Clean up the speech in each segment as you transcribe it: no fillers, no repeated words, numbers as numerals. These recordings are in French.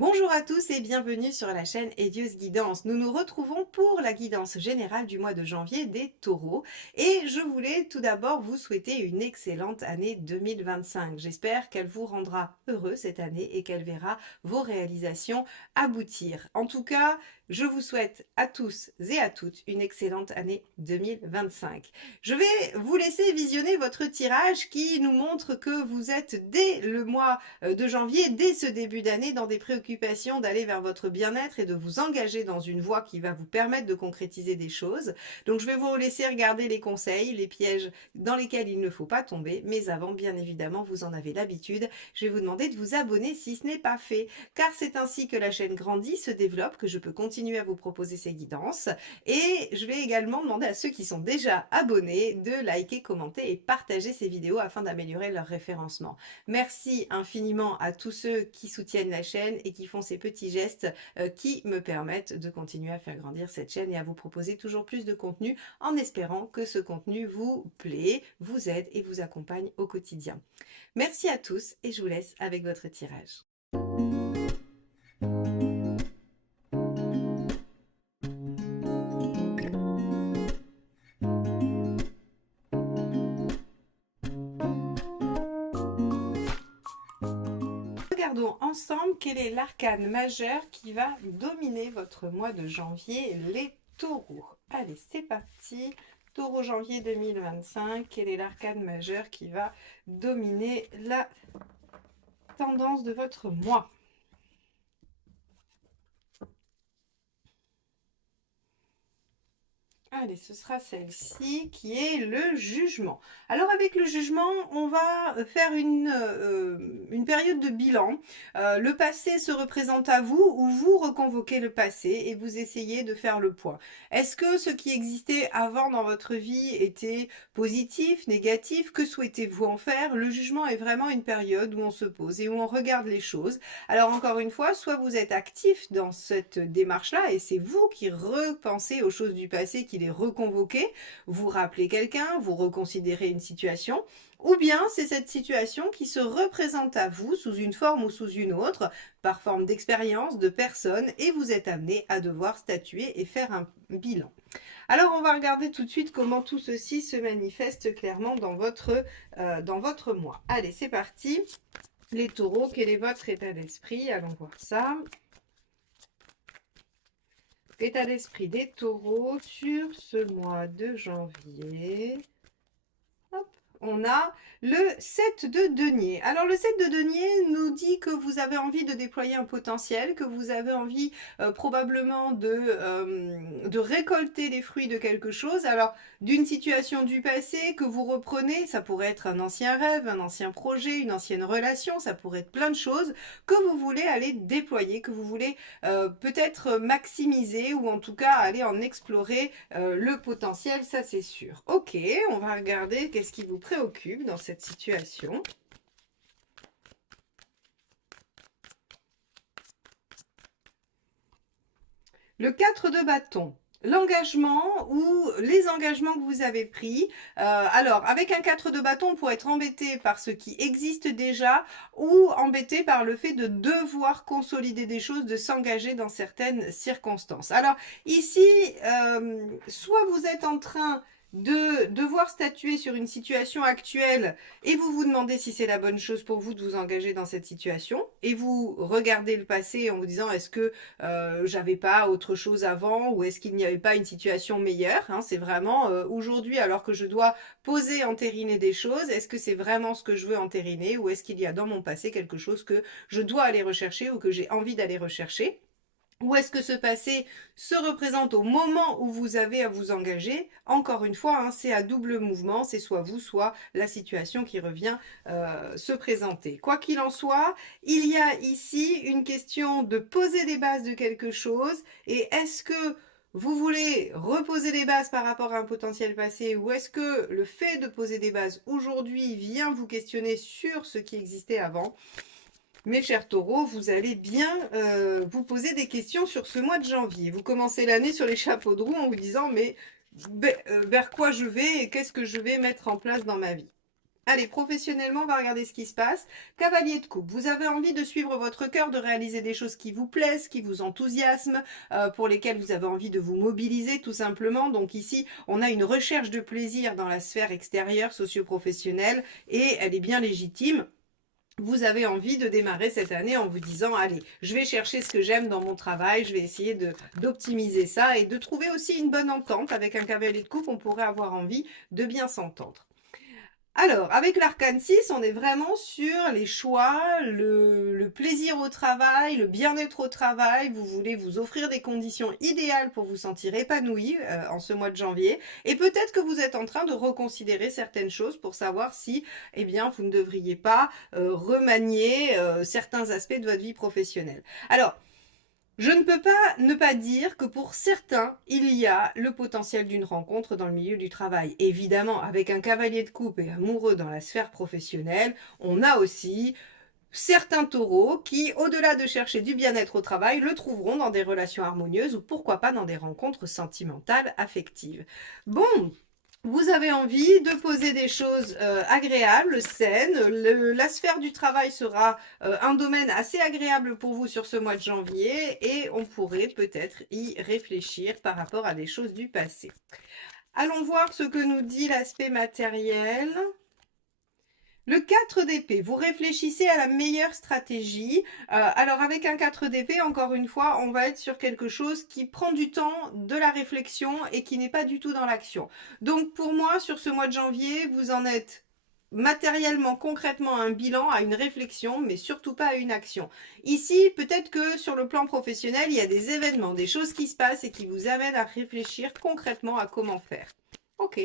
Bonjour à tous et bienvenue sur la chaîne Edios Guidance. Nous nous retrouvons pour la guidance générale du mois de janvier des taureaux et je voulais tout d'abord vous souhaiter une excellente année 2025. J'espère qu'elle vous rendra heureux cette année et qu'elle verra vos réalisations aboutir. En tout cas, je vous souhaite à tous et à toutes une excellente année 2025. Je vais vous laisser visionner votre tirage qui nous montre que vous êtes dès le mois de janvier, dès ce début d'année, dans des préoccupations d'aller vers votre bien-être et de vous engager dans une voie qui va vous permettre de concrétiser des choses. Donc je vais vous laisser regarder les conseils, les pièges dans lesquels il ne faut pas tomber, mais avant, bien évidemment, vous en avez l'habitude, je vais vous demander de vous abonner si ce n'est pas fait, car c'est ainsi que la chaîne grandit, se développe, que je peux continuer à vous proposer ces guidances. Et je vais également demander à ceux qui sont déjà abonnés de liker, commenter et partager ces vidéos afin d'améliorer leur référencement. Merci infiniment à tous ceux qui soutiennent la chaîne et qui font ces petits gestes qui me permettent de continuer à faire grandir cette chaîne et à vous proposer toujours plus de contenu en espérant que ce contenu vous plaît, vous aide et vous accompagne au quotidien. Merci à tous et je vous laisse avec votre tirage. Regardons ensemble quel est l'arcane majeur qui va dominer votre mois de janvier, les taureaux. Allez, c'est parti. Taureau janvier 2025, quel est l'arcane majeur qui va dominer la tendance de votre mois? Allez, ce sera celle-ci qui est le jugement. Alors avec le jugement, on va faire une période de bilan. Le passé se représente à vous ou vous reconvoquez le passé et vous essayez de faire le point. Est-ce que ce qui existait avant dans votre vie était positif, négatif? Que souhaitez-vous en faire? Le jugement est vraiment une période où on se pose et où on regarde les choses. Alors encore une fois, soit vous êtes actif dans cette démarche-là et c'est vous qui repensez aux choses du passé, qui les reconvoquez, vous rappelez quelqu'un, vous reconsidérez une situation, ou bien c'est cette situation qui se représente à vous sous une forme ou sous une autre, par forme d'expérience, de personne, et vous êtes amené à devoir statuer et faire un bilan. Alors on va regarder tout de suite comment tout ceci se manifeste clairement dans votre mois. Allez, c'est parti. Les taureaux, quel est votre état d'esprit? Allons voir ça. État d'esprit des taureaux sur ce mois de janvier. Hop, on a le 7 de denier. Alors le 7 de denier nous dit que vous avez envie de déployer un potentiel, que vous avez envie probablement de récolter les fruits de quelque chose. Alors d'une situation du passé que vous reprenez, ça pourrait être un ancien rêve, un ancien projet, une ancienne relation, ça pourrait être plein de choses que vous voulez aller déployer, que vous voulez peut-être maximiser ou en tout cas aller en explorer le potentiel, ça c'est sûr. Ok, on va regarder qu'est-ce qui vous préoccupe dans cette situation. Le 4 de bâton. L'engagement ou les engagements que vous avez pris. Alors, avec un 4 de bâton, on pourrait être embêté par ce qui existe déjà ou embêté par le fait de devoir consolider des choses, de s'engager dans certaines circonstances. Alors, ici, soit vous êtes en train de devoir statuer sur une situation actuelle et vous vous demandez si c'est la bonne chose pour vous de vous engager dans cette situation et vous regardez le passé en vous disant est-ce que j'avais pas autre chose avant ou est-ce qu'il n'y avait pas une situation meilleure, hein, c'est vraiment aujourd'hui alors que je dois poser, entériner des choses, est-ce que c'est vraiment ce que je veux entériner ou est-ce qu'il y a dans mon passé quelque chose que je dois aller rechercher ou que j'ai envie d'aller rechercher? Ou est-ce que ce passé se représente au moment où vous avez à vous engager? Encore une fois, hein, c'est à double mouvement, c'est soit vous, soit la situation qui revient se présenter. Quoi qu'il en soit, il y a ici une question de poser des bases de quelque chose. Et est-ce que vous voulez reposer les bases par rapport à un potentiel passé ou est-ce que le fait de poser des bases aujourd'hui vient vous questionner sur ce qui existait avant? Mes chers taureaux, vous allez bien vous poser des questions sur ce mois de janvier. Vous commencez l'année sur les chapeaux de roue en vous disant mais vers quoi je vais et qu'est-ce que je vais mettre en place dans ma vie. Allez, professionnellement, on va regarder ce qui se passe. Cavalier de coupe, vous avez envie de suivre votre cœur, de réaliser des choses qui vous plaisent, qui vous enthousiasment, pour lesquelles vous avez envie de vous mobiliser tout simplement. Donc ici, on a une recherche de plaisir dans la sphère extérieure socio-professionnelle et elle est bien légitime. Vous avez envie de démarrer cette année en vous disant, allez, je vais chercher ce que j'aime dans mon travail, je vais essayer d'optimiser ça et de trouver aussi une bonne entente. Avec un cavalier de coupe, on pourrait avoir envie de bien s'entendre. Alors, avec l'arcane 6, on est vraiment sur les choix, le plaisir au travail, le bien-être au travail. Vous voulez vous offrir des conditions idéales pour vous sentir épanoui en ce mois de janvier. Et peut-être que vous êtes en train de reconsidérer certaines choses pour savoir si, eh bien, vous ne devriez pas remanier certains aspects de votre vie professionnelle. Alors, je ne peux pas ne pas dire que pour certains, il y a le potentiel d'une rencontre dans le milieu du travail. Évidemment, avec un cavalier de coupe et amoureux dans la sphère professionnelle, on a aussi certains taureaux qui, au-delà de chercher du bien-être au travail, le trouveront dans des relations harmonieuses ou pourquoi pas dans des rencontres sentimentales, affectives. Bon, vous avez envie de poser des choses agréables, saines. La sphère du travail sera un domaine assez agréable pour vous sur ce mois de janvier et on pourrait peut-être y réfléchir par rapport à des choses du passé. Allons voir ce que nous dit l'aspect matériel. Le 4 d'épée, vous réfléchissez à la meilleure stratégie. Alors avec un 4 d'épée, encore une fois, on va être sur quelque chose qui prend du temps, de la réflexion et qui n'est pas du tout dans l'action. Donc pour moi, sur ce mois de janvier, vous en êtes matériellement, concrètement à un bilan, à une réflexion, mais surtout pas à une action. Ici, peut-être que sur le plan professionnel, il y a des événements, des choses qui se passent et qui vous amènent à réfléchir concrètement à comment faire. Ok.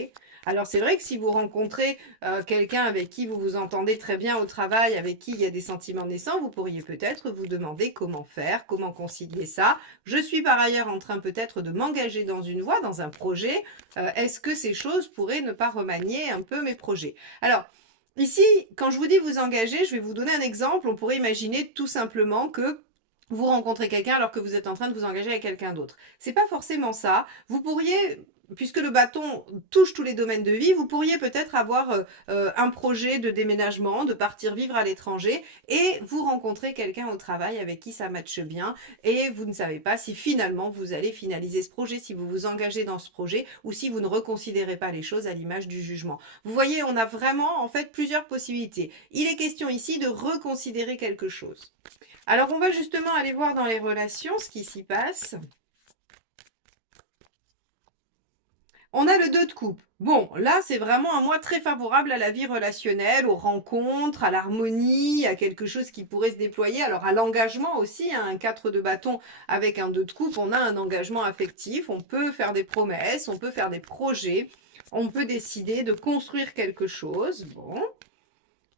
Alors c'est vrai que si vous rencontrez quelqu'un avec qui vous vous entendez très bien au travail, avec qui il y a des sentiments naissants, vous pourriez peut-être vous demander comment faire, comment concilier ça. Je suis par ailleurs en train peut-être de m'engager dans une voie, dans un projet. Est-ce que ces choses pourraient ne pas remanier un peu mes projets? Alors, ici, quand je vous dis vous engager, je vais vous donner un exemple. On pourrait imaginer tout simplement que vous rencontrez quelqu'un alors que vous êtes en train de vous engager avec quelqu'un d'autre. C'est pas forcément ça. Vous pourriez, puisque le bâton touche tous les domaines de vie, vous pourriez peut-être avoir un projet de déménagement, de partir vivre à l'étranger et vous rencontrez quelqu'un au travail avec qui ça matche bien et vous ne savez pas si finalement vous allez finaliser ce projet, si vous vous engagez dans ce projet ou si vous ne reconsidérez pas les choses à l'image du jugement. Vous voyez, on a vraiment en fait plusieurs possibilités. Il est question ici de reconsidérer quelque chose. Alors, on va justement aller voir dans les relations ce qui s'y passe. On a le 2 de coupe. Bon, là, c'est vraiment un mois très favorable à la vie relationnelle, aux rencontres, à l'harmonie, à quelque chose qui pourrait se déployer. Alors, à l'engagement aussi, hein, un 4 de bâton avec un 2 de coupe, on a un engagement affectif. On peut faire des promesses, on peut faire des projets, on peut décider de construire quelque chose. Bon.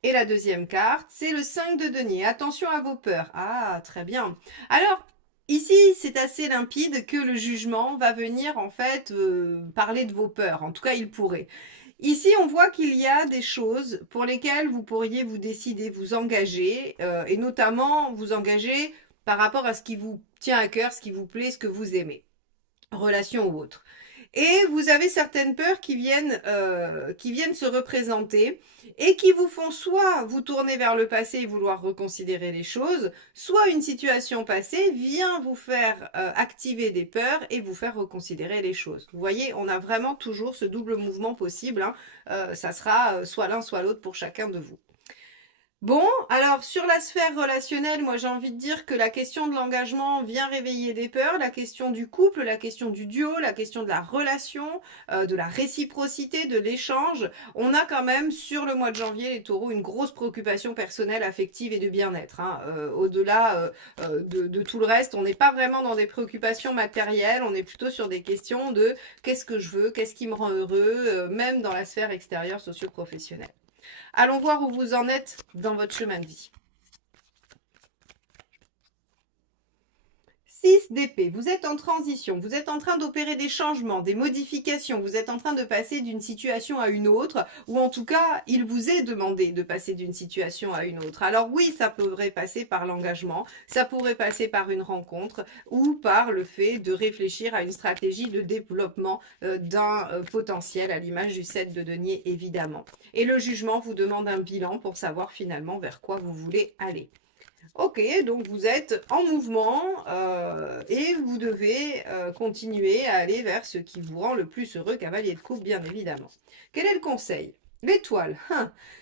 Et la deuxième carte, c'est le 5 de denier. Attention à vos peurs. Ah, très bien. Alors, ici, c'est assez limpide que le jugement va venir en fait parler de vos peurs. En tout cas, il pourrait. Ici, on voit qu'il y a des choses pour lesquelles vous pourriez vous décider, vous engager, et notamment vous engager par rapport à ce qui vous tient à cœur, ce qui vous plaît, ce que vous aimez, relation ou autre. Et vous avez certaines peurs qui viennent se représenter et qui vous font soit vous tourner vers le passé et vouloir reconsidérer les choses, soit une situation passée vient vous faire activer des peurs et vous faire reconsidérer les choses. Vous voyez, on a vraiment toujours ce double mouvement possible. Hein. Ça sera soit l'un, soit l'autre pour chacun de vous. Bon, alors sur la sphère relationnelle, moi j'ai envie de dire que la question de l'engagement vient réveiller des peurs, la question du couple, la question du duo, la question de la relation, de la réciprocité, de l'échange. On a quand même sur le mois de janvier, les taureaux, une grosse préoccupation personnelle, affective et de bien-être. Hein. Au-delà de tout le reste, on n'est pas vraiment dans des préoccupations matérielles, on est plutôt sur des questions de qu'est-ce que je veux, qu'est-ce qui me rend heureux, même dans la sphère extérieure socio-professionnelle. Allons voir où vous en êtes dans votre chemin de vie. 6 d'épée, vous êtes en transition, vous êtes en train d'opérer des changements, des modifications, vous êtes en train de passer d'une situation à une autre, ou en tout cas, il vous est demandé de passer d'une situation à une autre. Alors oui, ça pourrait passer par l'engagement, ça pourrait passer par une rencontre, ou par le fait de réfléchir à une stratégie de développement d'un potentiel, à l'image du 7 de denier évidemment. Et le jugement vous demande un bilan pour savoir finalement vers quoi vous voulez aller. Ok, donc vous êtes en mouvement et vous devez continuer à aller vers ce qui vous rend le plus heureux, cavalier de coupe bien évidemment. Quel est le conseil? L'étoile.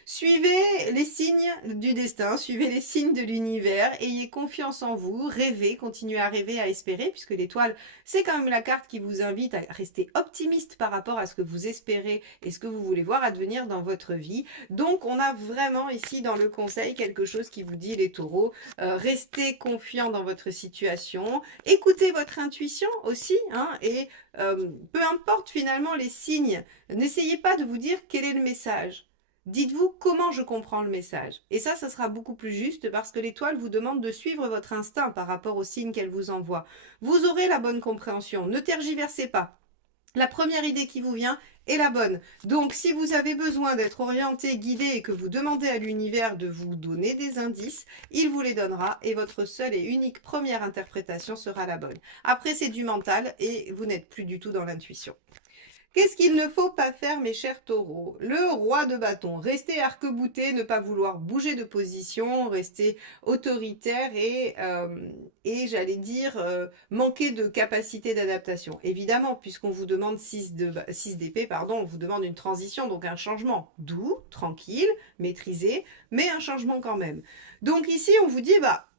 Suivez les signes du destin, suivez les signes de l'univers, ayez confiance en vous, rêvez, continuez à rêver, à espérer, puisque l'étoile, c'est quand même la carte qui vous invite à rester optimiste par rapport à ce que vous espérez et ce que vous voulez voir advenir dans votre vie. Donc, on a vraiment ici dans le conseil quelque chose qui vous dit, les taureaux, restez confiants dans votre situation, écoutez votre intuition aussi, hein, et peu importe finalement les signes, n'essayez pas de vous dire quel est le message. Dites-vous comment je comprends le message. Et ça sera beaucoup plus juste parce que l'étoile vous demande de suivre votre instinct par rapport aux signes qu'elle vous envoie. Vous aurez la bonne compréhension. Ne tergiversez pas. La première idée qui vous vient est la bonne. Donc, si vous avez besoin d'être orienté, guidé et que vous demandez à l'univers de vous donner des indices, il vous les donnera et votre seule et unique première interprétation sera la bonne. Après, c'est du mental et vous n'êtes plus du tout dans l'intuition. Qu'est-ce qu'il ne faut pas faire, mes chers taureaux? Le roi de bâton, rester arc-bouté, ne pas vouloir bouger de position, rester autoritaire et j'allais dire, manquer de capacité d'adaptation. Évidemment, puisqu'on vous demande 6 d'épée, pardon, on vous demande une transition, donc un changement doux, tranquille, maîtrisé, mais un changement quand même. Donc ici, on vous dit, bah,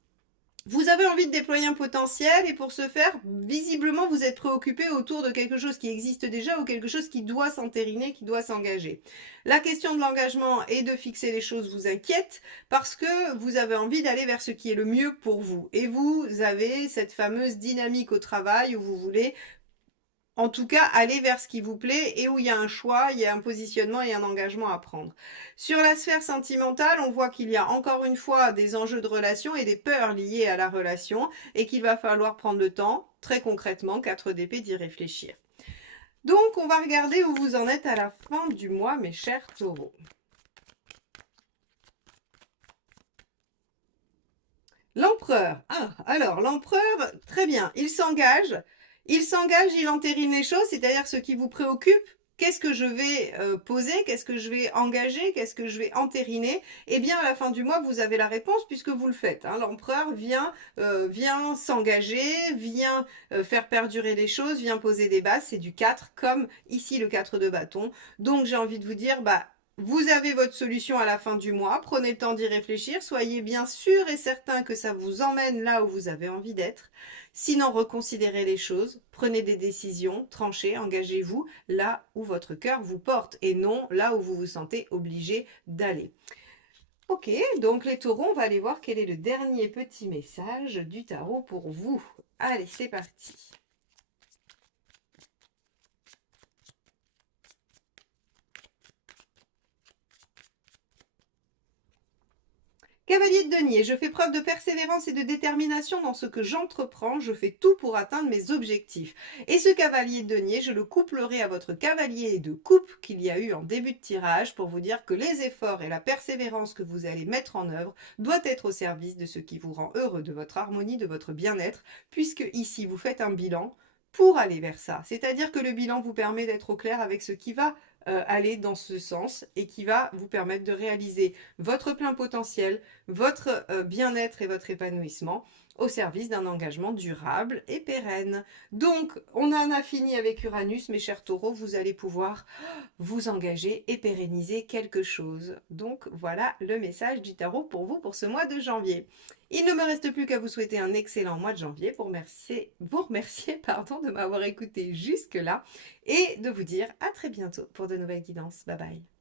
vous avez envie de déployer un potentiel et pour ce faire, visiblement, vous êtes préoccupé autour de quelque chose qui existe déjà ou quelque chose qui doit s'entériner, qui doit s'engager. La question de l'engagement et de fixer les choses vous inquiète parce que vous avez envie d'aller vers ce qui est le mieux pour vous. Et vous avez cette fameuse dynamique au travail où vous voulez en tout cas, allez vers ce qui vous plaît et où il y a un choix, il y a un positionnement et un engagement à prendre. Sur la sphère sentimentale, on voit qu'il y a encore une fois des enjeux de relation et des peurs liées à la relation et qu'il va falloir prendre le temps, très concrètement, 4 d'épée, d'y réfléchir. Donc, on va regarder où vous en êtes à la fin du mois, mes chers taureaux. L'empereur. Ah, alors, l'empereur, très bien, il s'engage, il entérine les choses, c'est-à-dire ce qui vous préoccupe. Qu'est-ce que je vais poser? Qu'est-ce que je vais engager? Qu'est-ce que je vais entériner? Eh bien, à la fin du mois, vous avez la réponse puisque vous le faites. Hein. L'empereur vient s'engager, vient faire perdurer les choses, vient poser des bases. C'est du 4, comme ici le 4 de bâton. Donc, j'ai envie de vous dire, bah, vous avez votre solution à la fin du mois, prenez le temps d'y réfléchir, soyez bien sûr et certain que ça vous emmène là où vous avez envie d'être. Sinon, reconsidérez les choses, prenez des décisions, tranchez, engagez-vous là où votre cœur vous porte et non là où vous vous sentez obligé d'aller. Ok, donc les taureaux, on va aller voir quel est le dernier petit message du tarot pour vous. Allez, c'est parti. Cavalier de denier, je fais preuve de persévérance et de détermination dans ce que j'entreprends, je fais tout pour atteindre mes objectifs. Et ce cavalier de denier, je le couplerai à votre cavalier de coupe qu'il y a eu en début de tirage pour vous dire que les efforts et la persévérance que vous allez mettre en œuvre doivent être au service de ce qui vous rend heureux, de votre harmonie, de votre bien-être, puisque ici vous faites un bilan pour aller vers ça. C'est-à-dire que le bilan vous permet d'être au clair avec ce qui va aller dans ce sens et qui va vous permettre de réaliser votre plein potentiel, votre bien-être et votre épanouissement au service d'un engagement durable et pérenne. Donc, on en a fini avec Uranus, mes chers taureaux, vous allez pouvoir vous engager et pérenniser quelque chose. Donc, voilà le message du tarot pour vous pour ce mois de janvier. Il ne me reste plus qu'à vous souhaiter un excellent mois de janvier pour vous remercier pardon, de m'avoir écouté jusque-là et de vous dire à très bientôt pour de nouvelles guidances. Bye bye.